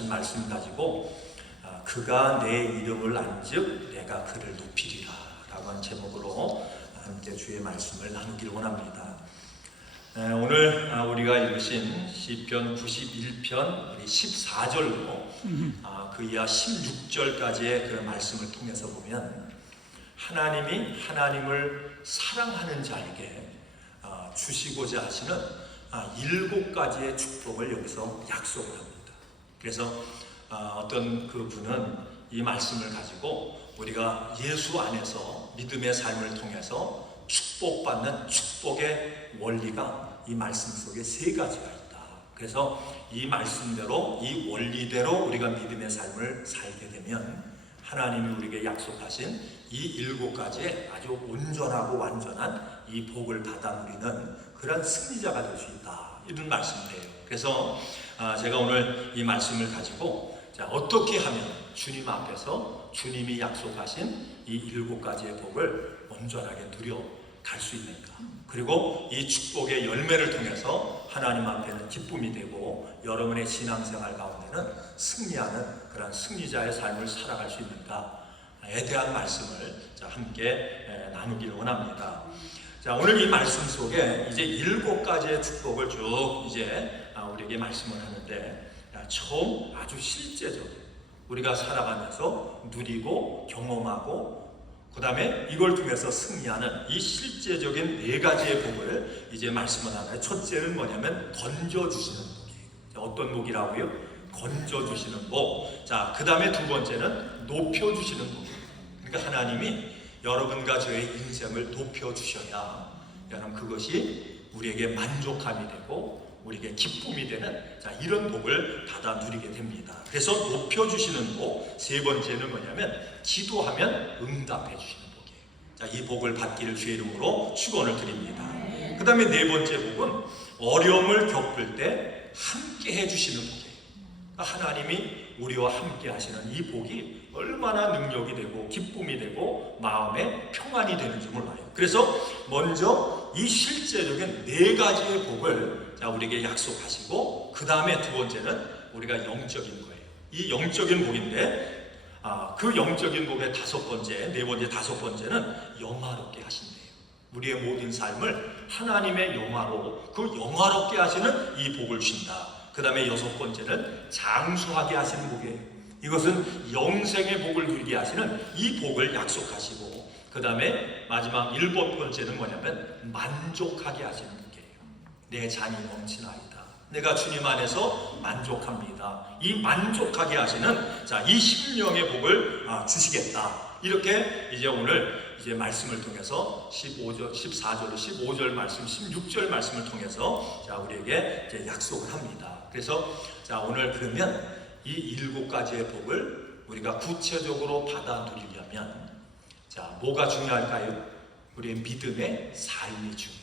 주신 말씀 가지고 그가 내 이름을 안즉 내가 그를 높이리라 라고 하는 제목으로 함께 주의 말씀을 나누기를 원합니다. 오늘 우리가 읽으신 시편 91편 14절로 그 이하 16절까지의 그 말씀을 통해서 보면 하나님이 하나님을 사랑하는 자에게 주시고자 하시는 7가지의 축복을 여기서 약속을 합니다. 그래서 어떤 그 분은 이 말씀을 가지고 우리가 예수 안에서 믿음의 삶을 통해서 축복받는 축복의 원리가 이 말씀 속에 3가지가 있다. 그래서 이 말씀대로 이 원리대로 우리가 믿음의 삶을 살게 되면 하나님이 우리에게 약속하신 이 7가지의 아주 온전하고 완전한 이 복을 받아 누리는 그런 승리자가 될 수 있다. 이런 말씀이에요. 그래서 제가 오늘 이 말씀을 가지고 어떻게 하면 주님 앞에서 주님이 약속하신 이 7가지의 복을 온전하게 누려갈 수 있는가, 그리고 이 축복의 열매를 통해서 하나님 앞에는 기쁨이 되고 여러분의 신앙생활 가운데는 승리하는 그런 승리자의 삶을 살아갈 수 있는가에 대한 말씀을 함께 나누기를 원합니다. 오늘 이 말씀 속에 이제 7가지의 축복을 쭉 이제 우리에게 말씀을 하는데, 처음 아주 실제적인 우리가 살아가면서 누리고 경험하고 그 다음에 이걸 통해서 승리하는 이 실제적인 4가지의 복을 이제 말씀을 하나요. 첫째는 뭐냐면 건져주시는 복이에요. 어떤 복이라고요? 건져주시는 복. 그 다음에 2번째는 높여주시는 복이에요. 그러니까 하나님이 여러분과 저의 인생을 높여주셔야 여러분 그것이 우리에게 만족함이 되고 우리에게 기쁨이 되는 이런 복을 받아 누리게 됩니다. 그래서 높여주시는 복, 3번째는 뭐냐면 기도하면 응답해 주시는 복이에요. 이 복을 받기를 주의 이름으로 축원을 드립니다. 그 다음에 4번째 복은 어려움을 겪을 때 함께 해주시는 복이에요. 하나님이 우리와 함께 하시는 이 복이 얼마나 능력이 되고 기쁨이 되고 마음에 평안이 되는지 몰라요. 그래서 먼저 이 실제적인 4가지의 복을 우리에게 약속하시고, 그 다음에 2번째는 우리가 영적인 거예요. 이 영적인 복인데 그 영적인 복의 5번째, 4번째, 5번째는 영화롭게 하신대요. 우리의 모든 삶을 하나님의 영화로 그 영화롭게 하시는 이 복을 주신다. 그 다음에 6번째는 장수하게 하시는 복이에요. 이것은 영생의 복을 누리게 하시는 이 복을 약속하시고, 그 다음에 마지막 7번째는 뭐냐면 만족하게 하시는 복이에요. 내 잔이 넘치나이다. 내가 주님 안에서 만족합니다. 이 만족하게 하시는 이 심령의 복을 주시겠다. 이렇게 이제 오늘 이제 말씀을 통해서 14절, 15절 말씀, 16절 말씀을 통해서 우리에게 이제 약속을 합니다. 그래서 오늘 그러면 이 7가지의 복을 우리가 구체적으로 받아 누리려면 뭐가 중요할까요? 우리의 믿음의 삶이 중요해요.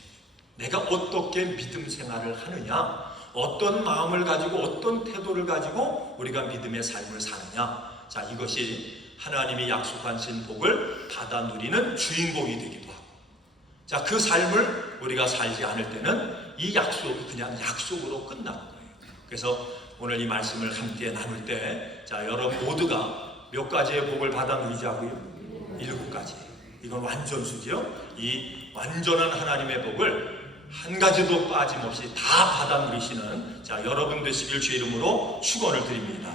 내가 어떻게 믿음 생활을 하느냐, 어떤 마음을 가지고 어떤 태도를 가지고 우리가 믿음의 삶을 사느냐, 이것이 하나님이 약속하신 복을 받아 누리는 주인공이 되기도 하고, 그 삶을 우리가 살지 않을 때는 이 약속이 그냥 약속으로 끝나는 거예요. 그래서 오늘 이 말씀을 함께 나눌 때 여러분 모두가 몇 가지의 복을 받아 누리자고요? 7가지. 이건 완전수죠. 이 완전한 하나님의 복을 한 가지도 빠짐없이 다 받아 누리시는 여러분 되시길 주의 이름으로 축원을 드립니다.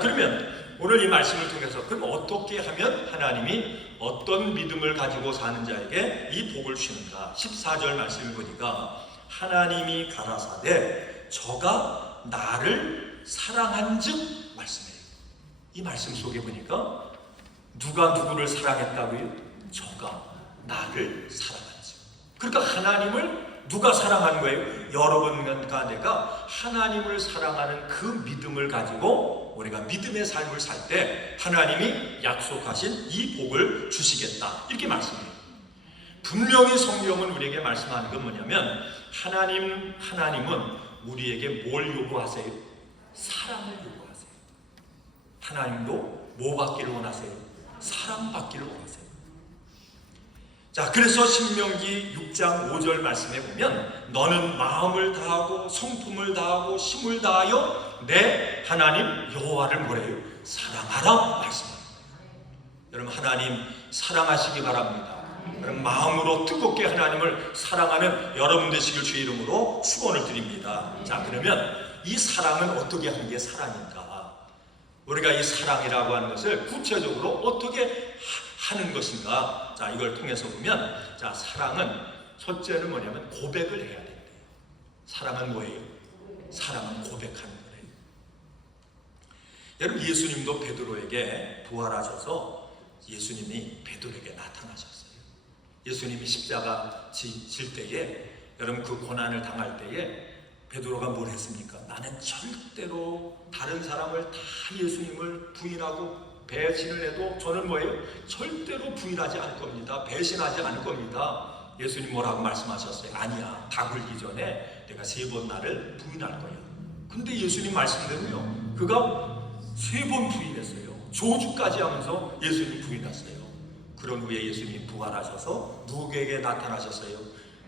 그러면 오늘 이 말씀을 통해서 그럼 어떻게 하면 하나님이 어떤 믿음을 가지고 사는 자에게 이 복을 주시는가? 14절 말씀을 보니까 하나님이 가라사대 저가 나를 사랑한즉 말씀해요. 이 말씀 속에 보니까 누가 누구를 사랑했다고요? 저가 나를 사랑한즉. 그러니까 하나님을 누가 사랑하는 거예요? 여러분과 내가 하나님을 사랑하는 그 믿음을 가지고 우리가 믿음의 삶을 살 때 하나님이 약속하신 이 복을 주시겠다. 이렇게 말씀해요. 분명히 성경은 우리에게 말씀하는 건 뭐냐면 하나님은 우리에게 뭘 요구하세요? 사랑을 요구하세요. 하나님도 뭐 받기를 원하세요? 사랑받기를 원하세요. 자, 그래서 신명기 6장 5절 말씀에 보면 너는 마음을 다하고 성품을 다하고 힘을 다하여 내 하나님 여호와를 뭐래요? 사랑하라 말씀합니다. 여러분, 하나님 사랑하시기 바랍니다. 여러분, 마음으로 뜨겁게 하나님을 사랑하는 여러분 되시길 주의 이름으로 축원을 드립니다. 자, 그러면 이 사랑은 어떻게 하는 게 사랑인가? 우리가 이 사랑이라고 하는 것을 구체적으로 어떻게 하는 것인가? 자, 이걸 통해서 보면, 자, 사랑은 첫째는 뭐냐면 고백을 해야 된대요. 사랑은 뭐예요? 사랑은 고백하는 거예요. 여러분, 예수님도 베드로에게 부활하셔서 예수님이 베드로에게 나타나셨어요. 예수님이 십자가 질 때에, 여러분, 그 고난을 당할 때에 베드로가 뭘 했습니까? 나는 절대로 다른 사람을 다 예수님을 부인하고 배신을 해도 저는 뭐예요? 절대로 부인하지 않을 겁니다. 배신하지 않을 겁니다. 예수님 뭐라고 말씀하셨어요? 아니야, 다 굴기 전에 내가 3번 나를 부인할 거야. 근데 예수님 말씀대로요, 그가 3번 부인했어요. 저주까지 하면서 예수님 부인했어요. 그런 후에 예수님 부활하셔서 누구에게 나타나셨어요?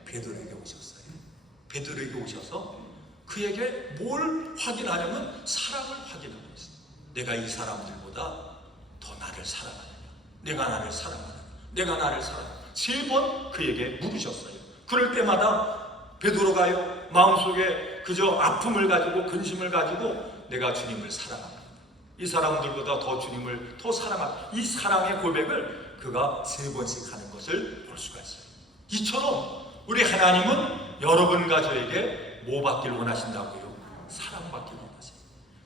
베드로에게 오셨어요. 베드로에게 오셔서 그에게 뭘 확인하냐면 사랑을 확인하고 있어요. 내가 이 사람들보다 더 나를 사랑하느냐, 내가 나를 사랑하느냐, 내가 나를 사랑하느냐, 3번 그에게 물으셨어요. 그럴 때마다 베드로가요, 마음속에 그저 아픔을 가지고 근심을 가지고 내가 주님을 사랑합니다, 이 사람들보다 더 주님을 더 사랑합니다, 이 사랑의 고백을 그가 3번씩 하는 것을 볼 수가 있어요. 이처럼 우리 하나님은 여러분과 저에게 뭐 받기를 원하신다고요? 사랑받기를 원하세요.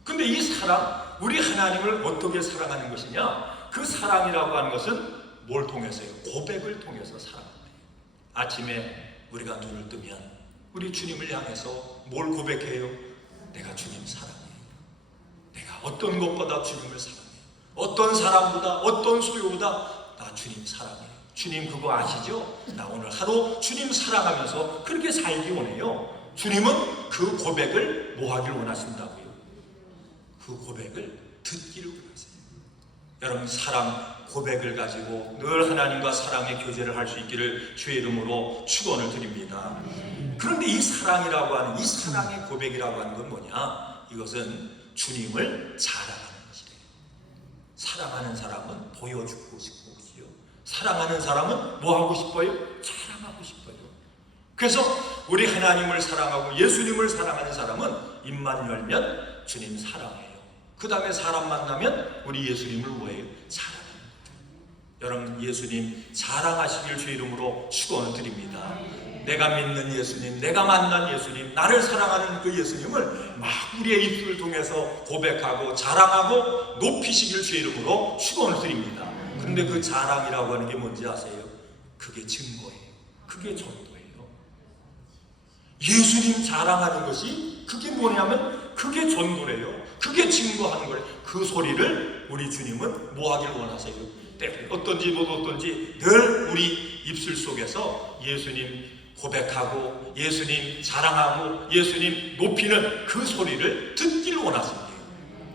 근데 이 사랑, 우리 하나님을 어떻게 사랑하는 것이냐? 그 사랑이라고 하는 것은 뭘 통해서요? 고백을 통해서 사랑합니다. 아침에 우리가 눈을 뜨면 우리 주님을 향해서 뭘 고백해요? 내가 주님 사랑해요. 내가 어떤 것보다 주님을 사랑해요. 어떤 사람보다, 어떤 소유보다 나 주님 사랑해요. 주님 그거 아시죠? 나 오늘 하루 주님 사랑하면서 그렇게 살기 원해요. 주님은 그 고백을 뭐 하길 원하신다고요? 그 고백을 듣기를 원하세요. 여러분, 사랑 고백을 가지고 늘 하나님과 사랑의 교제를 할 수 있기를 주의 이름으로 축원을 드립니다. 그런데 이 사랑이라고 하는, 이 사랑의 고백이라고 하는 건 뭐냐? 이것은 주님을 자랑하는 것이래요. 사랑하는 사람은 보여주고 싶고, 사랑하는 사람은 뭐 하고 싶어요? 자랑하고 싶어요. 그래서 우리 하나님을 사랑하고 예수님을 사랑하는 사람은 입만 열면 주님 사랑해요. 그 다음에 사람 만나면 우리 예수님을 뭐해요? 자랑해요. 여러분, 예수님 자랑하시길 주의 이름으로 축원을 드립니다. 내가 믿는 예수님, 내가 만난 예수님, 나를 사랑하는 그 예수님을 막 우리의 입술을 통해서 고백하고 자랑하고 높이시길 주의 이름으로 축원을 드립니다. 그런데 그 자랑이라고 하는 게 뭔지 아세요? 그게 증거예요. 그게 전도예요. 예수님 자랑하는 것이 그게 뭐냐면 그게 전도래요. 그게 증거하는 거예요. 그 소리를 우리 주님은 뭐 하길 원하세요? 어떤지 못 어떤지 늘 우리 입술 속에서 예수님 고백하고 예수님 자랑하고 예수님 높이는 그 소리를 듣기를 원하십니다.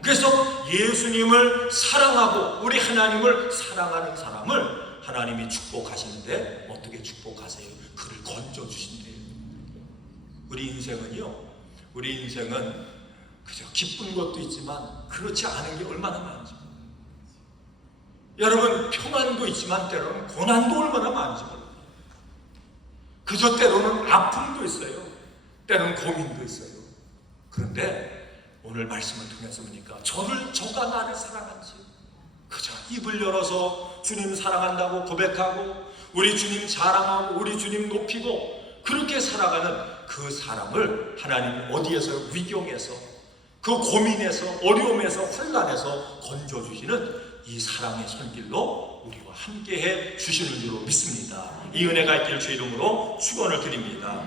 그래서 예수님을 사랑하고 우리 하나님을 사랑하는 사람을 하나님이 축복하시는데 어떻게 축복하세요? 그를 건져주신대요. 우리 인생은 그저 기쁜 것도 있지만 그렇지 않은 게 얼마나 많은지, 여러분, 평안도 있지만 때로는 고난도 얼마나 많은지 몰라요. 그저 때로는 아픔도 있어요. 때로는 고민도 있어요. 그런데 오늘 말씀을 통해서 보니까 저가 나를 사랑한지, 그저 입을 열어서 주님 사랑한다고 고백하고 우리 주님 자랑하고 우리 주님 높이고 그렇게 살아가는 그 사람을 하나님 어디에서, 위경에서, 그 고민에서, 어려움에서, 혼란에서 건져주시는 이 사랑의 손길로 우리와 함께해 주시는 줄로 믿습니다. 이 은혜가 있기를 주의 이름으로 축원을 드립니다.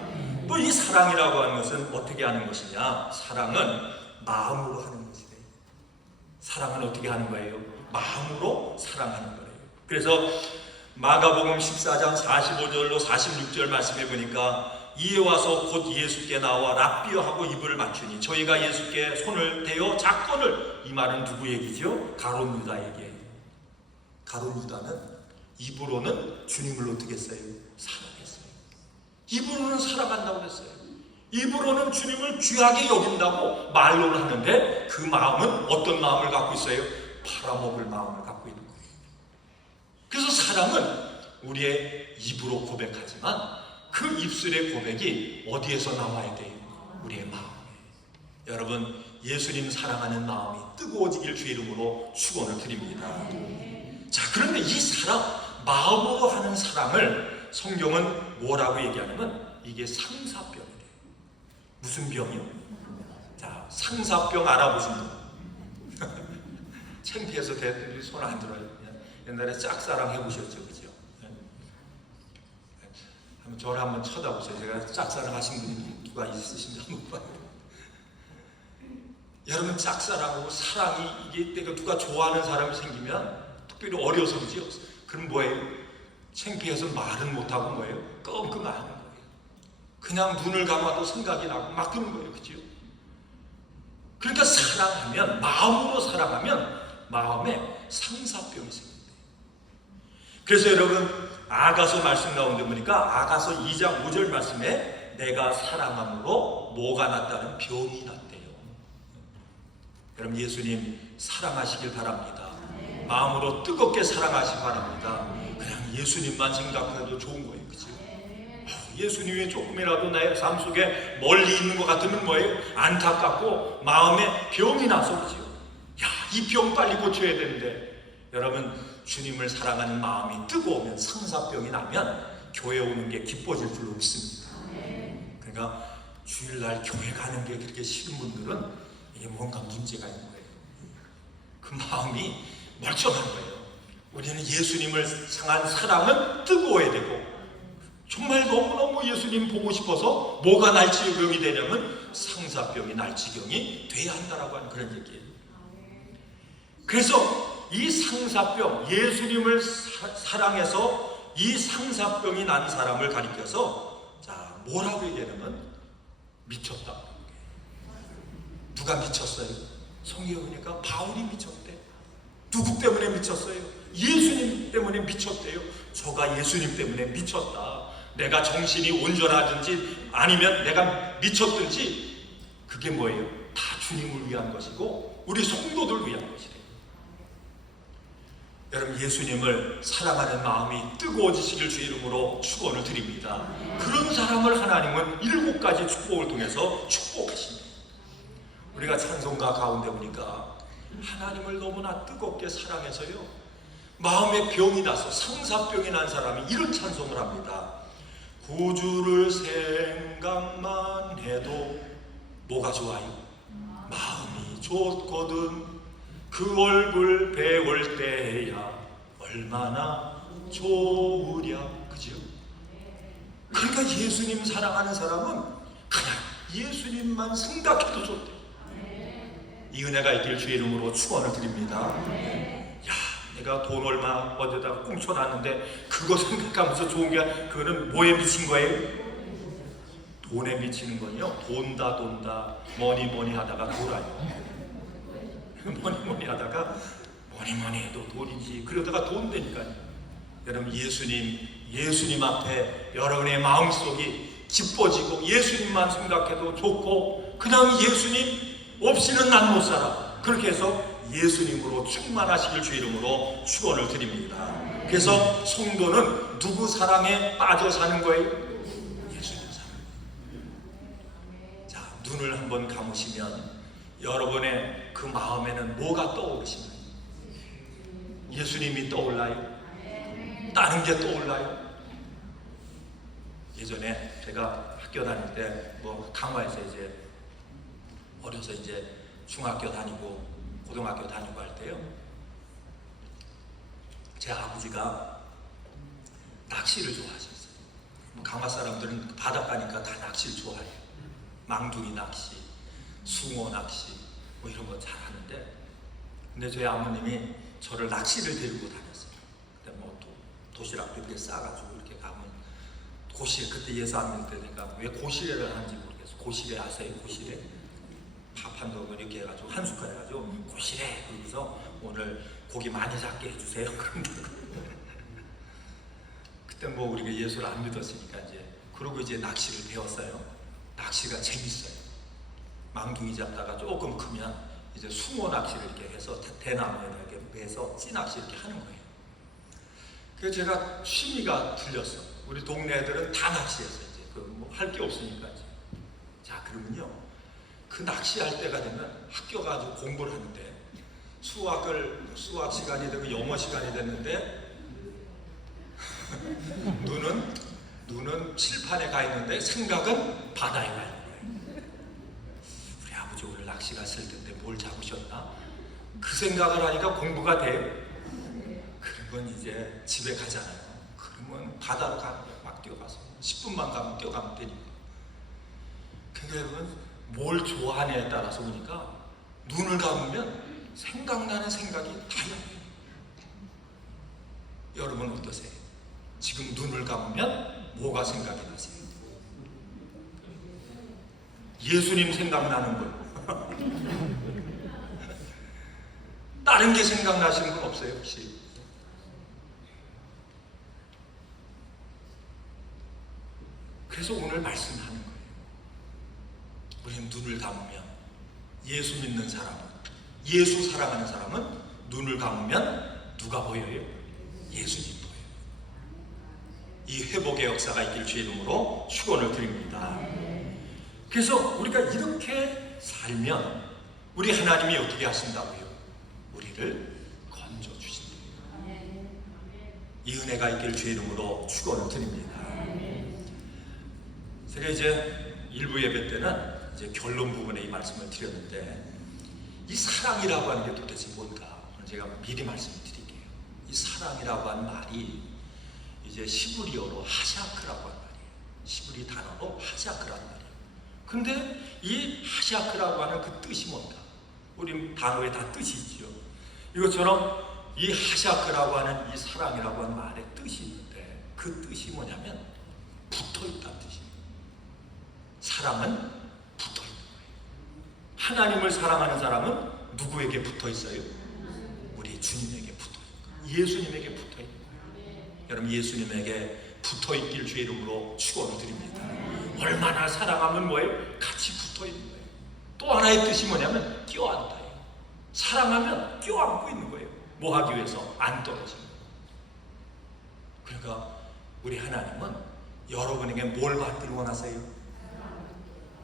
또 이 사랑이라고 하는 것은 어떻게 하는 것이냐? 사랑은 마음으로 하는 것이래요. 사랑은 어떻게 하는 거예요? 마음으로 사랑하는 거예요. 그래서 마가복음 14장 45절로 46절 말씀해 보니까 이에 와서 곧 예수께 나와 랍비여 하고 입을 맞추니 저희가 예수께 손을 대어 작건을, 이 말은 누구 얘기죠? 가룟 유다 얘기예요. 가룟 유다는 입으로는 주님을 어떻게 했어요? 사랑했어요. 입으로는 사랑한다고 했어요. 입으로는 주님을 귀하게 여긴다고 말로는 하는데 그 마음은 어떤 마음을 갖고 있어요? 팔아먹을 마음을 갖고 있는 거예요. 그래서 사랑은 우리의 입으로 고백하지만 그 입술의 고백이 어디에서 나와야 돼요? 우리의 마음에. 여러분, 예수님 사랑하는 마음이 뜨거워지길 주의 이름으로 축원을 드립니다. 자, 그런데 이 사랑, 마음으로 하는 사랑을 성경은 뭐라고 얘기하냐면 이게 상사병이래요. 무슨 병이요? 자, 상사병 알아보신 분? 창피해서 대들이 손 안 들어요. 옛날에 짝사랑 해보셨죠, 그죠? 한번 저를 한번 쳐다보세요. 제가 짝사랑 하신 분이 누가 있으신지 한번 봐요. 여러분, 짝사랑하고 사랑이 이게 내가 누가 좋아하는 사람이 생기면 특별히 어려서 그죠? 그럼 뭐예요? 창피해서 말은 못하고 뭐예요? 끙끙 앓는 거예요. 그냥 눈을 감아도 생각이 나고 막 그런 거예요, 그죠? 그러니까 사랑하면, 마음으로 사랑하면 마음에 상사병이 생깁니다. 그래서 여러분, 아가서 말씀 나오는데 보니까 아가서 2장 5절 말씀에 내가 사랑함으로 뭐가 났다는 병이 났대요. 여러분, 예수님 사랑하시길 바랍니다. 마음으로 뜨겁게 사랑하시기 바랍니다. 그냥 예수님만 생각해도 좋은 거예요, 그치? 예수님이 조금이라도 나의 삶 속에 멀리 있는 것 같으면 뭐예요? 안타깝고 마음에 병이 나서 그죠? 야, 이 병 빨리 고쳐야 되는데. 여러분, 주님을 사랑하는 마음이 뜨거우면, 상사병이 나면 교회 오는 게 기뻐질 줄 없습니다. 그러니까 주일날 교회 가는 게 그렇게 싫은 분들은 이게 뭔가 문제가 있는 거예요. 그 마음이 멀쩡한 거예요. 우리는 예수님을 향한 사랑은 뜨거워야 되고, 정말 너무너무 예수님 보고 싶어서 뭐가 날 지경이 되냐면 상사병이 날 지경이 돼야 한다라고 하는 그런 얘기예요. 그래서 이 상사병, 예수님을 사랑해서 이 상사병이 난 사람을 가리켜서 자, 뭐라고 얘기하냐면 미쳤다. 누가 미쳤어요? 성경이니까 바울이 미쳤대. 누구 때문에 미쳤어요? 예수님 때문에 미쳤대요. 저가 예수님 때문에 미쳤다. 내가 정신이 온전하든지 아니면 내가 미쳤든지 그게 뭐예요? 다 주님을 위한 것이고 우리 성도들 위한 것이래요. 여러분, 예수님을 사랑하는 마음이 뜨거워지시길 주의 이름으로 축원을 드립니다. 그런 사람을 하나님은 7가지 축복을 통해서 축복하십니다. 우리가 찬송가 가운데 보니까 하나님을 너무나 뜨겁게 사랑해서요, 마음에 병이 나서 상사병이 난 사람이 이런 찬송을 합니다. 구주를 생각만 해도 뭐가 좋아요? 마음이 좋거든. 그 얼굴 배울 때야 얼마나 좋으랴. 그죠? 그러니까 예수님 사랑하는 사람은 그냥 예수님만 생각해도 좋대. 이 은혜가 있길 주의 이름으로 축원을 드립니다. 야, 내가 돈 얼마 어디다 꽁쳐놨는데 그거 생각하면서 좋은 게, 그거는 뭐에 미친 거예요? 돈에 미치는 건요, 돈다 뭐니 하다가 돌아요. 뭐니 하다가 뭐니 해도 돈이지. 그러다가 돈 되니까요. 여러분, 예수님 앞에 여러분의 마음속이 기뻐지고 예수님만 생각해도 좋고, 그냥 예수님 없이는 난 못 살아. 그렇게 해서 예수님으로 충만하시길 주의 이름으로 축원을 드립니다. 그래서 성도는 누구 사랑에 빠져 사는 거예요? 예수님 사랑. 자, 눈을 한번 감으시면 여러분의 그 마음에는 뭐가 떠오르시나요? 예수님이 떠올라요? 다른 게 떠올라요? 예전에 제가 학교 다닐 때 강화에서 이제 어려서 이제 중학교 다니고 고등학교 다니고 할 때요, 제 아버지가 낚시를 좋아하셨어요. 강화 사람들은 바닷가니까 다 낚시를 좋아해요. 망둥이 낚시, 숭어 낚시 이런 거 잘 하는데, 근데 저희 아버님이 저를 낚시를 데리고 다녔어요. 근데 도시락도 이렇게 싸가지고 이렇게 가면 고시래, 그때 예수 안 믿을 때니까 왜 고시래를 하는지 모르겠어요. 고시래 아세요? 고시래? 밥 한 덩어리 이렇게 해가지고 한 숟갈 해가지고 고시래, 그러면서 오늘 고기 많이 잡게 해주세요. 그런다고. 그때 뭐 우리가 예수를 안 믿었으니까 그러고 이제 낚시를 배웠어요. 낚시가 재밌어요. 망둥이 잡다가 조금 크면 이제 숭어 낚시를 이렇게 해서 대나무에다 이렇게 매서 찌낚시 이렇게 하는 거예요. 그래서 제가 취미가 들렸어. 우리 동네 애들은 다 낚시했어요. 이제 뭐 할 게 없으니까 이제. 자, 그러면요, 그 낚시할 때가 되면 학교 가서 공부를 하는데 수학 시간이 되고 영어 시간이 됐는데 눈은 칠판에 가 있는데 생각은 바다에 가 있는 거예요. 우리 아버지 오늘 낚시 갔을 텐데 뭘 잡으셨나? 그 생각을 하니까 공부가 돼요. 그러면 이제 집에 가잖아요. 그러면 바다로 막 뛰어가서 10분만 가면 뛰어가면 되니까. 그러니까 여러분, 뭘 좋아하냐에 따라서 보니까 눈을 감으면 생각나는 생각이 다양해요. 여러분 어떠세요? 지금 눈을 감으면 뭐가 생각이 나세요? 예수님 생각나는 거예요. 다른 게 생각나시는 분 없어요 혹시? 그래서 오늘 말씀하는 거예요. 우리는 눈을 감으면, 예수 믿는 사람은, 예수 사랑하는 사람은 눈을 감으면 누가 보여요? 예수님 보여요. 이 회복의 역사가 있길 주의 이름으로 축원을 드립니다. 그래서 우리가 이렇게 살면 우리 하나님이 어떻게 하신다고요? 우리를 건져주신다. 이 은혜가 있길 주의 이름으로 축원을 드립니다. 제가 이제 일부 예배 때는 이제 결론 부분에 이 말씀을 드렸는데, 이 사랑이라고 하는 게 도대체 뭔가 오늘 제가 미리 말씀을 드릴게요. 이 사랑이라고 하는 말이 이제 히브리어로 하샤크라고 하는 말이에요. 히브리 단어로 하샤크라는 말이에요. 근데 이 하샤크라고 하는 그 뜻이 뭔가? 우리 단어에 다 뜻이 있죠. 이것처럼 이 하샤크라고 하는 이 사랑이라고 하는 말에 뜻이 있는데, 그 뜻이 뭐냐면 붙어있다는 뜻이에요. 사랑은 붙어있는 거예요. 하나님을 사랑하는 사람은 누구에게 붙어있어요? 우리 주님에게 붙어있는 거예요. 예수님에게 붙어있는 거예요. 여러분, 예수님에게 붙어있길 주의 이름으로 축원을 드립니다. 얼마나 사랑하면 뭐예요? 같이 붙어있는 거예요. 또 하나의 뜻이 뭐냐면 껴안다예요. 사랑하면 껴안고 있는 거예요. 뭐 하기 위해서? 안 떨어지는 거예요. 그러니까 우리 하나님은 여러분에게 뭘 받기를 원하세요?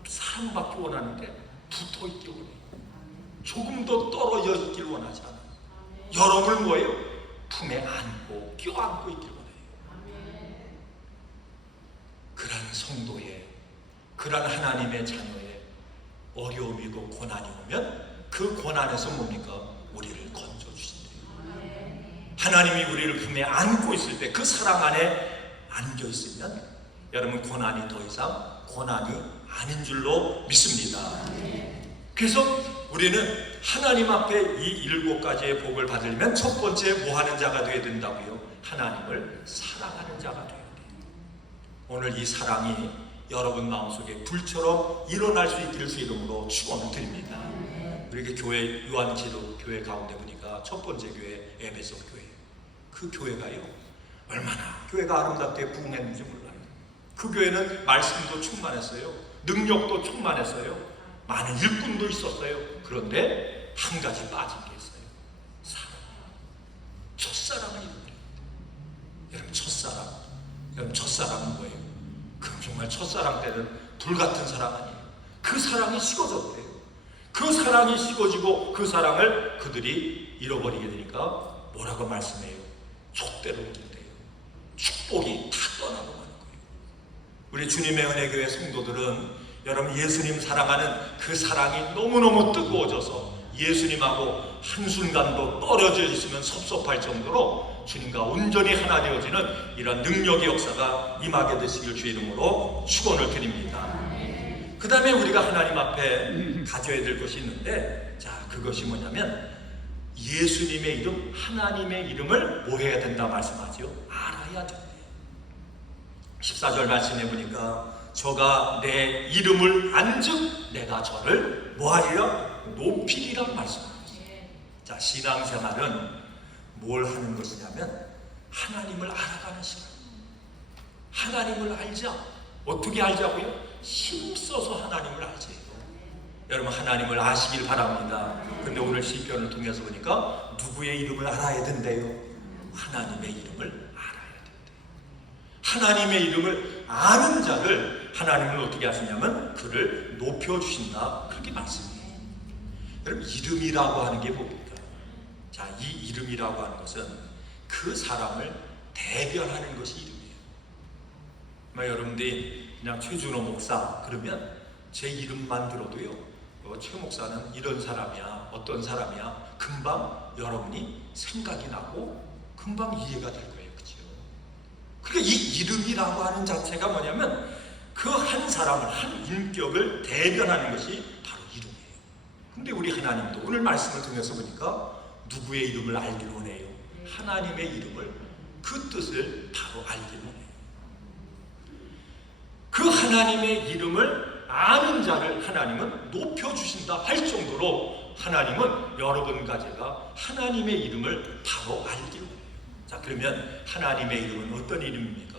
사랑받기 원하는데 붙어있기 원해요. 조금 더 떨어져 있길 원하지 않아요. 여러분을 뭐예요? 품에 안고 껴안고 있길 원해요. 그런 성도의, 그런 하나님의 자녀의 어려움이고 고난이 오면 그 고난에서 뭡니까? 우리를 건져주신대요. 하나님이 우리를 품에 안고 있을 때, 그 사랑 안에 안겨 있으면 여러분, 고난이 더 이상 고난이 아닌 줄로 믿습니다. 그래서 우리는 하나님 앞에 이 7가지의 복을 받으려면 첫 번째 뭐 하는 자가 되어야 된다고요? 하나님을 사랑하는 자가 되어야 돼요. 오늘 이 사랑이 여러분 마음속에 불처럼 일어날 수 있기를 주 이름으로 축원을 드립니다. 우리 교회 유한지로 교회 가운데 보니까 첫 번째 교회 에베소 교회, 그 교회가요 얼마나 교회가 아름답게 부흥했는지 몰라요. 그 교회는 말씀도 충만했어요. 능력도 충만했어요. 많은 일꾼도 있었어요. 그런데 한 가지 빠진 게 있어요. 사랑. 첫사랑은 이거예요. 여러분, 첫사랑. 여러분, 첫사랑은 뭐예요? 그럼 정말 첫사랑 때는 불같은 사랑 아니에요. 그 사랑이 식어졌대요. 그 사랑이 식어지고 그 사랑을 그들이 잃어버리게 되니까 뭐라고 말씀해요? 족대로 옮긴대요. 축복이 다 떠나고 마는 거예요. 우리 주님의 은혜교회 성도들은 여러분, 예수님 사랑하는 그 사랑이 너무너무 뜨거워져서 예수님하고 한순간도 떨어져 있으면 섭섭할 정도로 주님과 온전히 하나 되어지는 이런 능력의 역사가 임하게 되시길 주의 이름으로 축원을 드립니다. 그 다음에 우리가 하나님 앞에 가져야 될 것이 있는데, 자, 그것이 뭐냐면 예수님의 이름, 하나님의 이름을 뭐 해야 된다 말씀하죠? 알아야 돼요. 14절 말씀해 보니까 저가 내 이름을 안즉 내가 저를 뭐하리라? 높이리라 말씀합니다. 자, 신앙생활은 뭘 하는 것이냐면 하나님을 알아가는 시간. 하나님을 알자. 어떻게 알자고요? 힘써서 하나님을 알자요. 여러분, 하나님을 아시길 바랍니다. 근데 오늘 시편을 통해서 보니까 누구의 이름을 알아야 된대요? 하나님의 이름을 알아야 된대요. 하나님의 이름을 아는 자를 하나님은 어떻게 하시냐면 그를 높여주신다, 그렇게 말씀해요. 여러분, 이름이라고 하는 게 뭡니까? 자, 이 이름이라고 하는 것은 그 사람을 대변하는 것이 이름이에요. 여러분들이 그냥 최준호 목사 그러면 제 이름만 들어도요, 최 목사는 이런 사람이야, 어떤 사람이야, 금방 여러분이 생각이 나고 금방 이해가 될 거예요. 그렇죠? 그러니까 이 이름이라고 하는 자체가 뭐냐면 그 한 사람을, 한 인격을 대변하는 것이 바로 이름이에요. 근데 우리 하나님도 오늘 말씀을 통해서 보니까 누구의 이름을 알기를 원해요? 하나님의 이름을, 그 뜻을 바로 알기를 원해요. 그 하나님의 이름을 아는 자를 하나님은 높여주신다 할 정도로 하나님은 여러분과 제가 하나님의 이름을 바로 알기를 원해요. 자, 그러면 하나님의 이름은 어떤 이름입니까?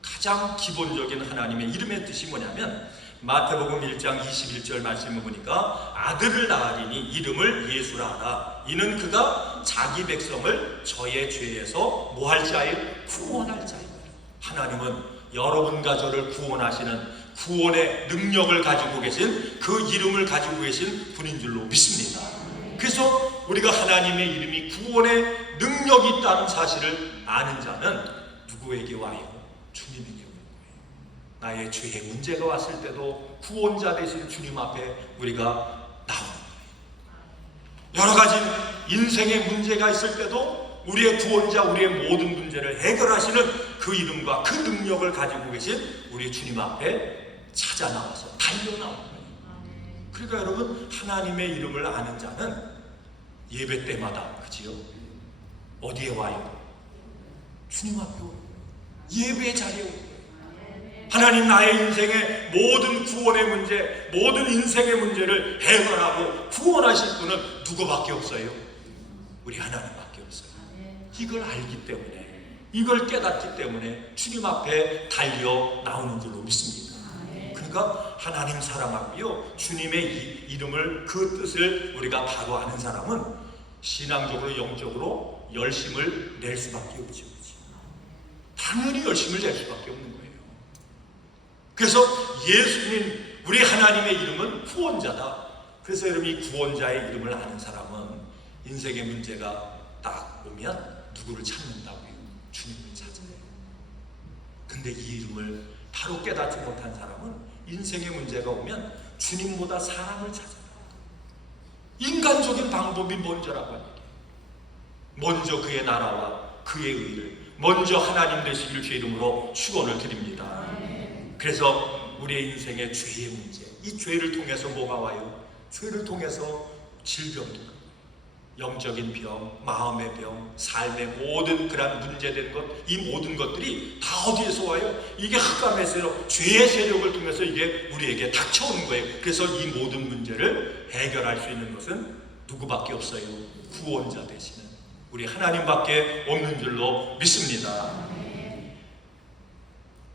가장 기본적인 하나님의 이름의 뜻이 뭐냐면 마태복음 1장 21절 말씀을 보니까 아들을 낳으리니 이름을 예수라 하라. 이는 그가 자기 백성을 저의 죄에서 뭐 할 자예요? 구원할 자예요. 하나님은 여러분과 저를 구원하시는 구원의 능력을 가지고 계신, 그 이름을 가지고 계신 분인 줄로 믿습니다. 그래서 우리가 하나님의 이름이 구원의 능력이 있다는 사실을 아는 자는 누구에게 와요? 주님에게 오는 거예요. 나의 죄의 문제가 왔을 때도 구원자 되신 주님 앞에 우리가 나오는 거예요. 여러 가지 인생의 문제가 있을 때도 우리의 구원자, 우리의 모든 문제를 해결하시는 그 이름과 그 능력을 가지고 계신 우리 주님 앞에 찾아 나와서 달려 나오는 거예요. 그러니까 여러분, 하나님의 이름을 아는 자는 예배 때마다, 그지요? 어디에 와요? 주님 앞에 와요. 예배 자리에 와요. 하나님, 나의 인생의 모든 구원의 문제, 모든 인생의 문제를 해결하고 구원하실 분은 누구밖에 없어요? 우리 하나님밖에 없어요. 이걸 알기 때문에, 이걸 깨닫기 때문에 주님 앞에 달려 나오는 줄로 믿습니다. 그러니까 하나님 사랑하고요, 주님의 이름을, 그 뜻을 우리가 바로 아는 사람은 신앙적으로, 영적으로 열심을 낼 수밖에 없죠. 당연히 열심을 낼 수밖에 없는 거예요. 그래서 예수님, 우리 하나님의 이름은 구원자다. 그래서 여러분, 이 구원자의 이름을 아는 사람은 인생의 문제가 딱 오면 누구를 찾는다고요? 주님을 찾아요. 근데 이 이름을 바로 깨닫지 못한 사람은 인생의 문제가 오면 주님보다 사람을 찾아요. 인간적인 방법이 먼저라고 하는 거예요. 먼저 그의 나라와 그의 의를, 먼저 하나님 되시길 주의 이름으로 축원을 드립니다. 그래서 우리의 인생의 죄의 문제, 이 죄를 통해서 뭐가 와요? 죄를 통해서 질병도, 영적인 병, 마음의 병, 삶의 모든 그런 문제된 것, 이 모든 것들이 다 어디에서 와요? 이게 흑암에서 죄의 세력을 통해서 이게 우리에게 닥쳐오는 거예요. 그래서 이 모든 문제를 해결할 수 있는 것은 누구밖에 없어요? 구원자 되시는 우리 하나님밖에 없는 줄로 믿습니다.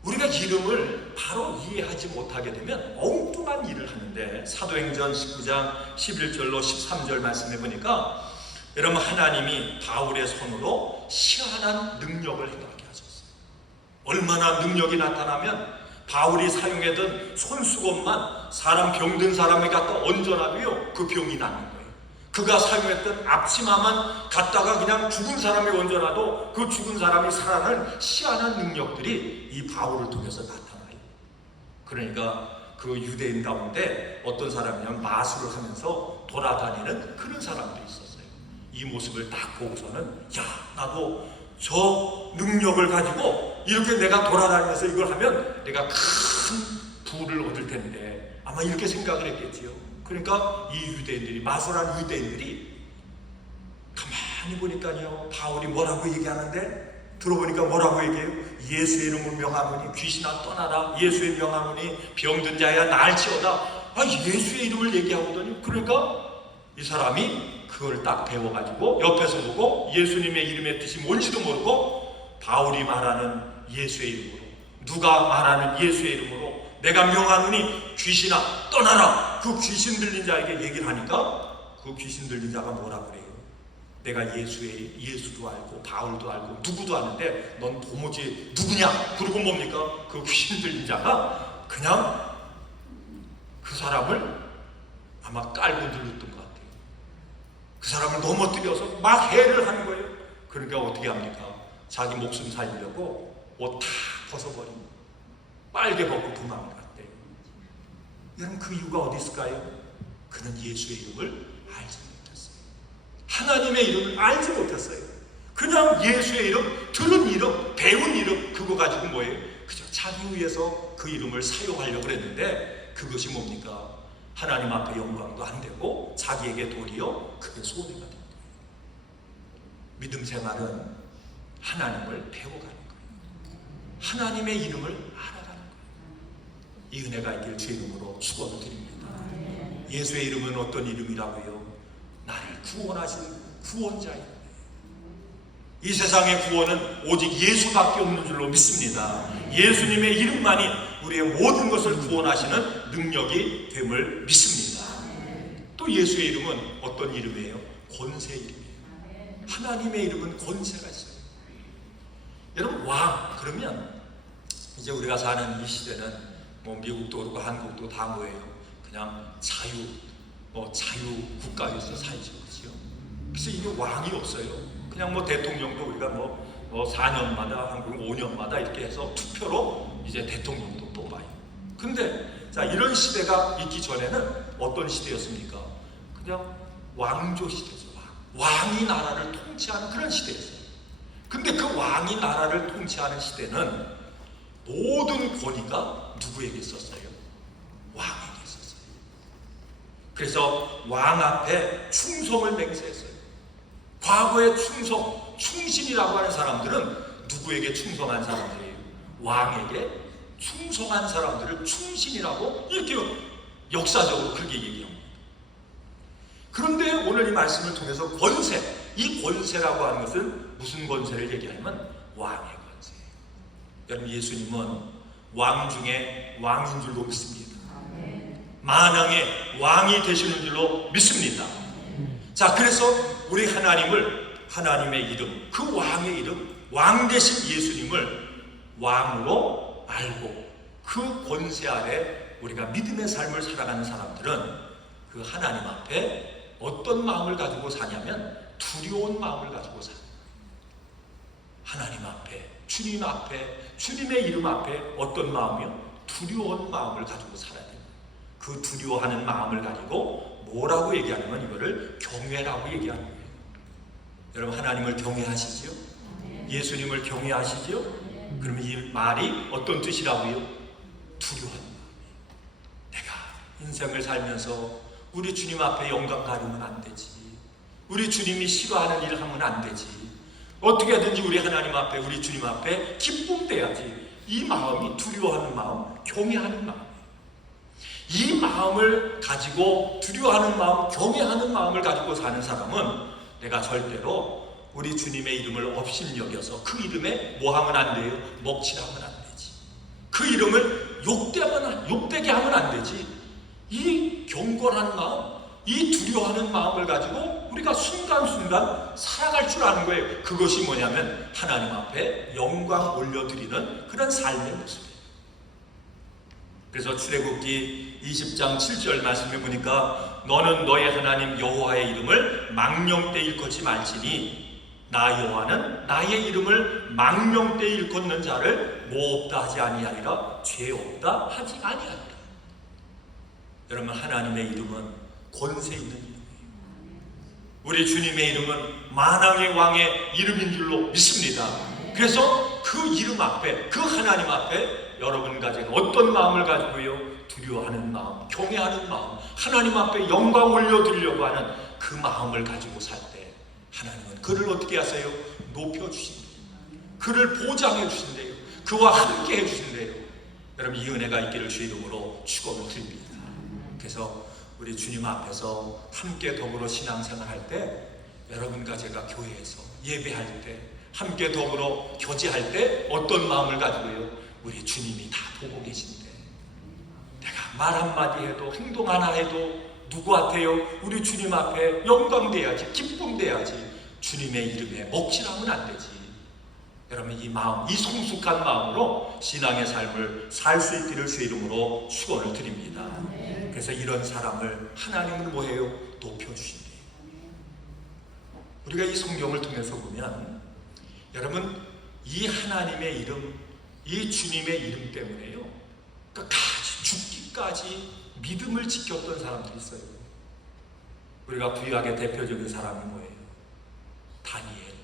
우리가 이름을 바로 이해하지 못하게 되면 엉뚱한 일을 하는데, 사도행전 19장 11절로 13절 말씀해 보니까 여러분, 하나님이 바울의 손으로 희한한 능력을 행하게 하셨어요. 얼마나 능력이 나타나면 바울이 사용했던 손수건만 사람, 병든 사람에 갖다 얹어놔도요, 그 병이 낫는 거예요. 그가 사용했던 앞치마만 갖다가 그냥 죽은 사람에 얹어놔도 그 죽은 사람이 살아나는 희한한 능력들이 이 바울을 통해서 나타나요. 그러니까 그 유대인 가운데 어떤 사람이냐면 마술을 하면서 돌아다니는 그런 사람들이 있었어요. 이 모습을 딱 보고서는, 야, 나도 저 능력을 가지고 이렇게 내가 돌아다니면서 이걸 하면 내가 큰 부를 얻을 텐데, 아마 이렇게 생각을 했겠지요. 그러니까 이 유대인들이, 마술한 유대인들이 가만히 보니까요, 바울이 뭐라고 얘기하는데, 들어보니까 뭐라고 얘기해요? 예수의 이름을 명하노니 귀신아 떠나라, 예수의 명하노니 병든 자야 나을지어다. 예수의 이름을 얘기하거든요. 그러니까 이 사람이 그걸 딱 배워가지고 옆에서 보고 예수님의 이름의 뜻이 뭔지도 모르고 바울이 말하는 예수의 이름으로 누가 말하는 예수의 이름으로 내가 명하노니 귀신아 떠나라. 그 귀신 들린 자에게 얘기를 하니까 그 귀신 들린 자가 뭐라 그래요? 내가 예수도 알고 바울도 알고 누구도 아는데 넌 도무지 누구냐? 그리고 뭡니까? 그 귀신 들린 자가 그냥 그 사람을 아마 깔고 들렸던 것 같아요. 그 사람을 넘어뜨려서 막 해를 하는 거예요. 그러니까 어떻게 합니까? 자기 목숨 살리려고 옷 다 벗어버리고 빨개 벗고 도망을 갔대요. 여러분 그 이유가 어디 있을까요? 그는 예수의 이름을 알지 못했어요. 하나님의 이름을 알지 못했어요. 그냥 예수의 이름, 들은 이름, 배운 이름 그거 가지고 뭐예요? 그저 자기 위해서 그 이름을 사용하려고 했는데 그것이 뭡니까? 하나님 앞에 영광도 안 되고 자기에게 도리어 그게 손해가 됩니다. 믿음 생활은 하나님을 배워가는 거예요. 하나님의 이름을 알아가는 거예요. 이 은혜가 있길 주의 이름으로 축원을 드립니다. 예수의 이름은 어떤 이름이라고요? 나를 구원하신 구원자예요. 이 세상의 구원은 오직 예수밖에 없는 줄로 믿습니다. 예수님의 이름만이 우리의 모든 것을 구원하시는 능력이 됨을 믿습니다. 또 예수의 이름은 어떤 이름이에요? 권세 이름이에요. 하나님의 이름은 권세가 있어요. 여러분 왕 그러면 이제 우리가 사는 이 시대는 뭐 미국도 그렇고 한국도 다 뭐예요? 그냥 자유 국가에서 살죠, 그렇죠? 그래서 이게 왕이 없어요. 그냥 뭐 대통령도 우리가 뭐 4년마다 한국 5년마다 이렇게 해서 투표로 이제 대통령도 뽑아요. 근데 자 이런 시대가 있기 전에는 어떤 시대였습니까? 그냥 왕조 시대죠. 왕이 나라를 통치하는 그런 시대였어요. 근데 그 왕이 나라를 통치하는 시대는 모든 권위가 누구에게 있었어요? 왕에게 있었어요. 그래서 왕 앞에 충성을 맹세했어요. 과거의 충신이라고 하는 사람들은 누구에게 충성한 사람들이에요? 왕에게 충성한 사람들을 충신이라고 이렇게 역사적으로 그렇게 얘기합니다. 그런데 오늘 이 말씀을 통해서 권세, 이 권세라고 하는 것은 무슨 권세를 얘기하냐면 왕의 권세예요. 여러분 예수님은 왕 중에 왕인 줄로 믿습니다. 만왕의 왕이 되시는 줄로 믿습니다. 자, 그래서 우리 하나님의 이름, 그 왕의 이름, 왕 되신 예수님을 왕으로 알고 그 권세 아래 우리가 믿음의 삶을 살아가는 사람들은 그 하나님 앞에 어떤 마음을 가지고 사냐면 두려운 마음을 가지고 사요. 하나님 앞에, 주님 앞에, 주님의 이름 앞에 어떤 마음이요? 두려운 마음을 가지고 살아야 돼요. 그 두려워하는 마음을 가지고 뭐라고 얘기하냐면 이거를 경외라고 얘기하는 거예요. 여러분 하나님을 경외하시지요? 예수님을 경외하시지요? 그러면 이 말이 어떤 뜻이라고요? 두려운 마음. 내가 인생을 살면서 우리 주님 앞에 영광 가리면 안 되지. 우리 주님이 싫어하는 일 하면 안 되지. 어떻게든지 우리 하나님 앞에, 우리 주님 앞에 기쁨 돼야지. 이 마음이 두려워하는 마음, 경외하는 마음. 이 마음을 가지고 두려워하는 마음, 경외하는 마음을 가지고 사는 사람은 내가 절대로 우리 주님의 이름을 업신여겨서 그 이름에 뭐 하면 안 돼요? 먹칠하면 안 되지. 그 이름을 욕되게 하면 안 되지. 이 경건한 마음, 이 두려워하는 마음을 가지고 우리가 순간순간 살아갈 줄 아는 거예요. 그것이 뭐냐면 하나님 앞에 영광 올려드리는 그런 삶의 모습이에요. 그래서 출애굽기 20장 7절 말씀해 보니까 너는 너의 하나님 여호와의 이름을 망령때 일컫지 말지니 나 여호와는 나의 이름을 망령때 일컫는 자를 뭐 없다 하지 아니하리라 죄 없다 하지 아니하리라. 여러분 하나님의 이름은 권세 있는 이름이에요. 우리 주님의 이름은 만왕의 왕의 이름인 줄로 믿습니다. 그래서 그 이름 앞에, 그 하나님 앞에 여러분과 제가 어떤 마음을 가지고요? 두려워하는 마음, 경외하는 마음, 하나님 앞에 영광 올려드리려고 하는 그 마음을 가지고 살 때 하나님은 그를 어떻게 하세요? 높여주신대요. 그를 보장해 주신대요. 그와 함께 해주신대요. 여러분 이 은혜가 있기를 주의 이름으로 축원을 드립니다. 그래서 우리 주님 앞에서 함께 더불어 신앙생활 할 때 여러분과 제가 교회에서 예배할 때 함께 더불어 교제할 때 어떤 마음을 가지고요? 우리 주님이 다 보고 계신데 내가 말 한마디 해도 행동 하나 해도 누구한테요? 우리 주님 앞에 영광돼야지, 기쁨돼야지. 주님의 이름에 먹칠하면 안 되지. 여러분, 이 마음, 이 성숙한 마음으로 신앙의 삶을 살 수 있기를 주의 이름으로 축원을 드립니다. 그래서 이런 사람을 하나님은 뭐해요? 높여주신대요. 우리가 이 성경을 통해서 보면 여러분, 이 하나님의 이름, 이 주님의 이름 때문에요, 끝까지 죽기까지 믿음을 지켰던 사람들이 있어요. 우리가 구약의 대표적인 사람이 뭐예요? 다니엘,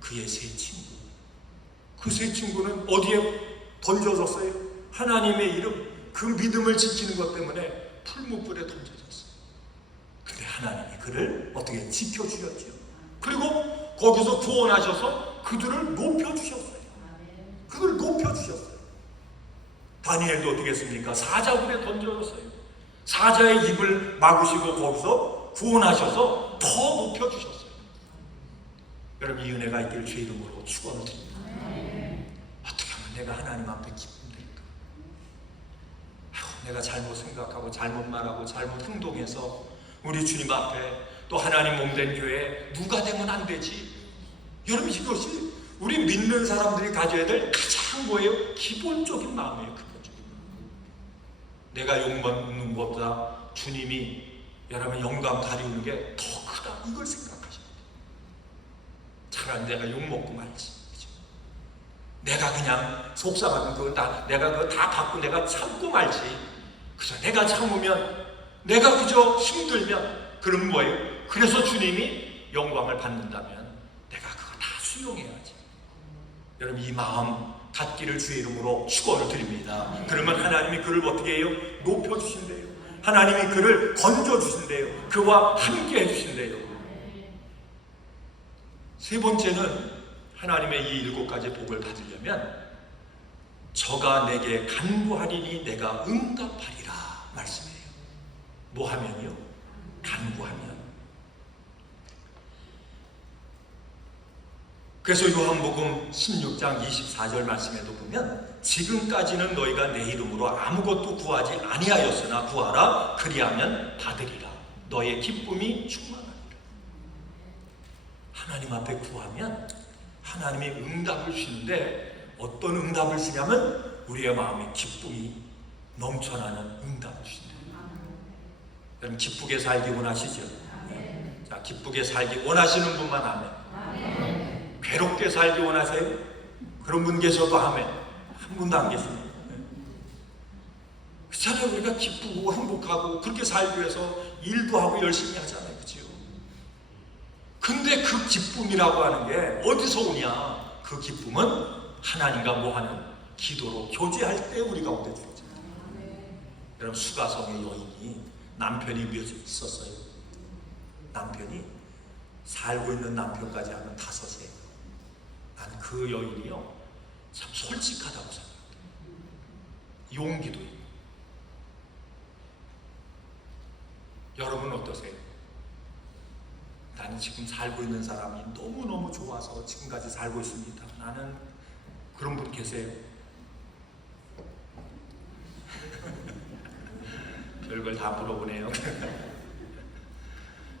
그의 세 친구. 그 세 친구는 어디에 던져졌어요? 하나님의 이름, 그 믿음을 지키는 것 때문에 풀무불에 던져졌어요. 근데 하나님이 그를 어떻게 지켜주셨죠? 그리고 거기서 구원하셔서 그들을 높여주셨어요. 그들을 높여주셨어요. 다니엘도 어떻게 했습니까? 사자굴에 던져졌어요. 사자의 입을 막으시고 거기서 구원하셔서 더 높여주셨어요. 여러분, 이 은혜가 있기를 주의 이름으로 축원을 드립니다. 어떻게 하면 내가 하나님 앞에 기쁨될까? 내가 잘못 생각하고 잘못 말하고 잘못 행동해서 우리 주님 앞에, 또 하나님 몸된 교회에 누가 되면 안 되지? 여러분, 이것이 우리 믿는 사람들이 가져야 될 가장 뭐예요? 기본적인 마음이에요. 기본적인 마음. 내가 욕먹는 것보다 주님이 여러분 영광 가리우는 게 더 크다, 이걸 생각하셔야 돼요. 차라리 내가 욕먹고 말지, 그죠? 내가 그냥 속상하면 내가 그거 다 받고 내가 참고 말지. 그죠? 내가 참으면, 내가 그저 힘들면, 그럼 뭐예요? 그래서 주님이 영광을 받는다면 내가 그거 다 수용해야지. 여러분, 이 마음 갖기를 주의 이름으로 축원을 드립니다. 그러면 하나님이 그를 어떻게 해요? 높여주신대요. 하나님이 그를 건져주신대요. 그와 함께 해주신대요. 세 번째는 하나님의 이 7가지 복을 받으려면 저가 내게 간구하리니 내가 응답하리라 말씀해요. 뭐 하면요? 간구하면. 그래서 요한복음 16장 24절 말씀에도 보면 지금까지는 너희가 내 이름으로 아무것도 구하지 아니하였으나 구하라, 그리하면 받으리라. 너의 기쁨이 충만하리라. 하나님 앞에 구하면 하나님이 응답을 주시는데, 어떤 응답을 주냐면 우리의 마음에 기쁨이 넘쳐나는 응답을 주신다. 여러분, 기쁘게 살기 원하시죠? 자, 기쁘게 살기 원하시는 분만 아멘. 괴롭게 살기 원하세요? 그런 분 계셔도 아멘. 한 분도 안 계십니다. 그렇잖아요. 우리가 기쁘고 행복하고 그렇게 살기 위해서 일도 하고 열심히 하잖아요. 그렇죠? 근데 그 기쁨이라고 하는 게 어디서 오냐? 그 기쁨은 하나님과 뭐하는 기도로 교제할 때 우리가 얻게 되잖아요. 여러분, 수가성의 여인이 남편이 몇 있었어요? 남편이 살고 있는 남편까지 하면 5이에요. 나는 그 여인이요, 참 솔직하다고 생각합니다. 용기도 있고. 여러분 어떠세요? 나는 지금 살고 있는 사람이 너무너무 좋아서 지금까지 살고 있습니다. 나는 그런 분 계세요? 별걸 다 물어보네요.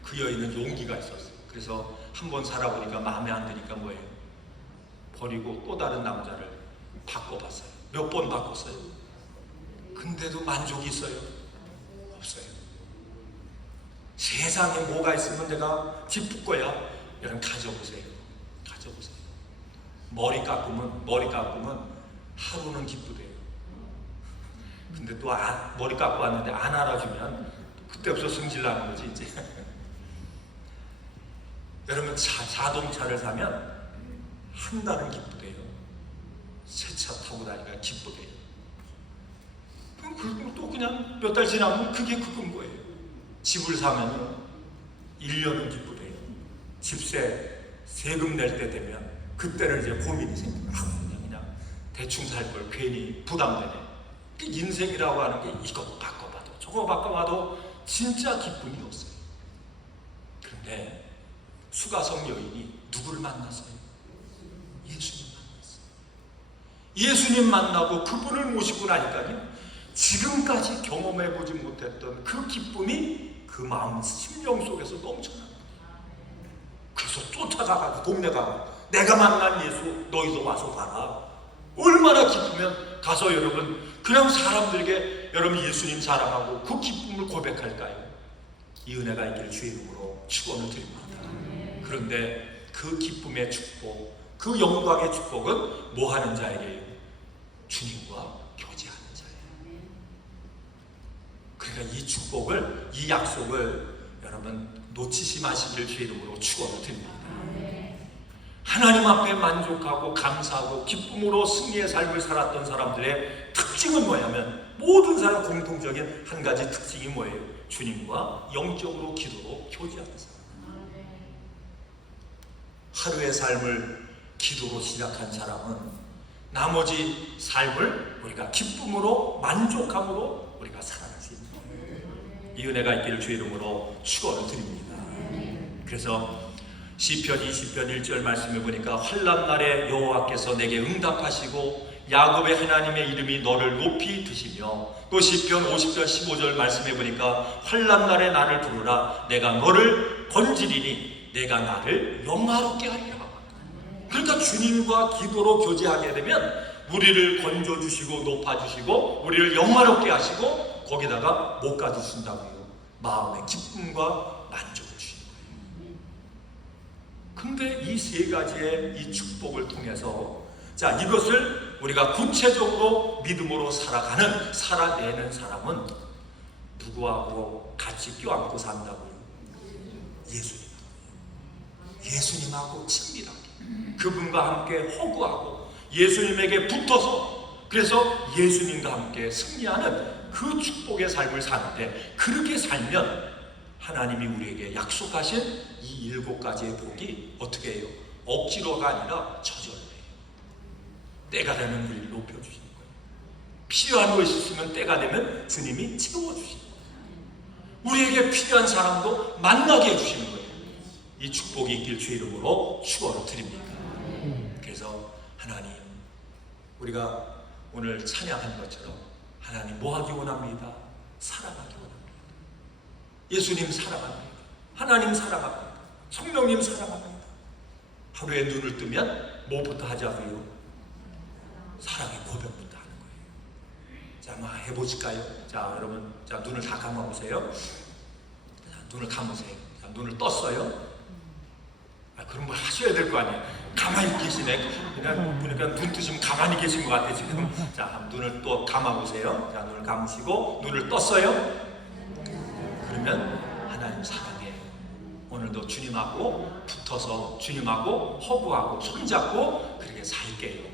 그 여인은 용기가 있었어요. 그래서 한번 살아보니까 마음에 안 드니까 뭐예요? 버리고 또 다른 남자를 바꿔봤어요. 몇 번 바꿨어요. 근데도 만족이 있어요? 없어요. 세상에 뭐가 있으면 내가 기쁠 거야. 여러분, 가져보세요. 가져보세요. 머리 깎으면 하루는 기쁘대요. 근데 또 머리 깎고 왔는데 안 알아주면 그때부터 승질나는 거지 이제. 여러분, 자동차를 사면 한 달은 기쁘대요. 새 차 타고 다니까 기쁘대요. 그럼 또 그냥 몇 달 지나면 그게 그건 거예요. 집을 사면 1년은 기쁘대요. 집세 세금 낼 때 되면 그때는 이제 고민이 생겨요. 그냥 대충 살 걸 괜히 부담되네. 인생이라고 하는 게 이거 바꿔봐도 저거 바꿔봐도 진짜 기쁨이 없어요. 그런데 수가성 여인이 누구를 만났어요? 예수님 만났어요. 예수님 만나고 그분을 모시고 나니까요, 지금까지 경험해보지 못했던 그 기쁨이 그 마음 심령 속에서 넘쳐납니다. 그래서 쫓아가가지고 동네 가고, 내가 만난 예수 너희도 와서 봐라. 얼마나 기쁘면 가서 여러분 그냥 사람들에게 여러분 예수님 사랑하고 그 기쁨을 고백할까요? 이 은혜가 있기를 주의 이름으로 축원을 드립니다. 그런데 그 기쁨의 축복, 그 영광의 축복은 뭐 하는 자에게요? 주님과 교제하는 자예요. 그러니까 이 축복을, 이 약속을 여러분 놓치지 마시기를 주의 이름으로 축원을 드립니다. 하나님 앞에 만족하고 감사하고 기쁨으로 승리의 삶을 살았던 사람들의 특징은 뭐냐면, 모든 사람 공통적인 한 가지 특징이 뭐예요? 주님과 영적으로 기도로 교제하는 사람. 하루의 삶을 기도로 시작한 사람은 나머지 삶을 우리가 기쁨으로 만족함으로 우리가 살아갈 수 있는 거예요. 이 은혜가 있기를 주의 이름으로 축원을 드립니다. 그래서 시편 20편 1절 말씀을 보니까 환난 날에 여호와께서 내게 응답하시고 야곱의 하나님의 이름이 너를 높이 드시며, 또 시편 50편 15절 말씀해 보니까 환난 날에 나를 부르라 내가 너를 건지리니 내가 나를 영화롭게 하리라. 그러니까 주님과 기도로 교제하게 되면 우리를 건져주시고 높아주시고 우리를 영화롭게 하시고 거기다가 뭐까지 주신다고요? 마음의 기쁨과 만족을 주시는 거예요. 근데 이 세 가지의 이 축복을 통해서, 자, 이것을 우리가 구체적으로 믿음으로 살아내는 사람은 누구하고 같이 껴안고 산다고요? 예수님하고 친밀하게, 그분과 함께 허구하고 예수님에게 붙어서, 그래서 예수님과 함께 승리하는 그 축복의 삶을 사는데, 그렇게 살면 하나님이 우리에게 약속하신 이 7가지의 복이 어떻게 해요? 억지로가 아니라 저절로 해요. 때가 되면 우리를 높여주시는 거예요. 필요한 것이 있으면 때가 되면 주님이 채워주시는 거예요. 우리에게 필요한 사람도 만나게 해주시는 거예요. 이 축복이 있길 주의 이름으로 축원을 드립니다. 그래서 하나님, 우리가 오늘 찬양한 것처럼 하나님 뭐 하기 원합니다? 사랑하기 원합니다. 예수님 사랑합니다. 하나님 사랑합니다. 성령님 사랑합니다. 하루에 눈을 뜨면 뭐부터 하자고요? 사랑의 고백부터 하는 거예요. 자, 한번 해보실까요? 자, 여러분, 자, 눈을 다 감아보세요. 자, 눈을 감으세요. 자, 눈을 떴어요. 그런 걸 하셔야 될 거 아니에요. 가만히 계시네. 그냥 보니까 눈 뜨시면 가만히 계신 것 같아요, 지금. 자, 눈을 또 감아보세요. 자, 눈을 감으시고 눈을 떴어요. 그러면 하나님 사랑해요. 오늘도 주님하고 붙어서 주님하고 허구하고 손잡고 그렇게 살게요.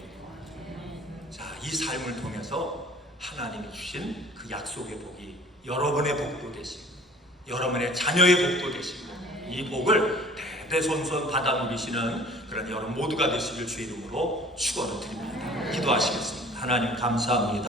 자, 이 삶을 통해서 하나님이 주신 그 약속의 복이 여러분의 복도 되시고 여러분의 자녀의 복도 되시고, 이 복을 대대손손 받아 누리시는 그런 여러분 모두가 되시길 주의 이름으로 축원을 드립니다. 기도하시겠습니다. 하나님 감사합니다.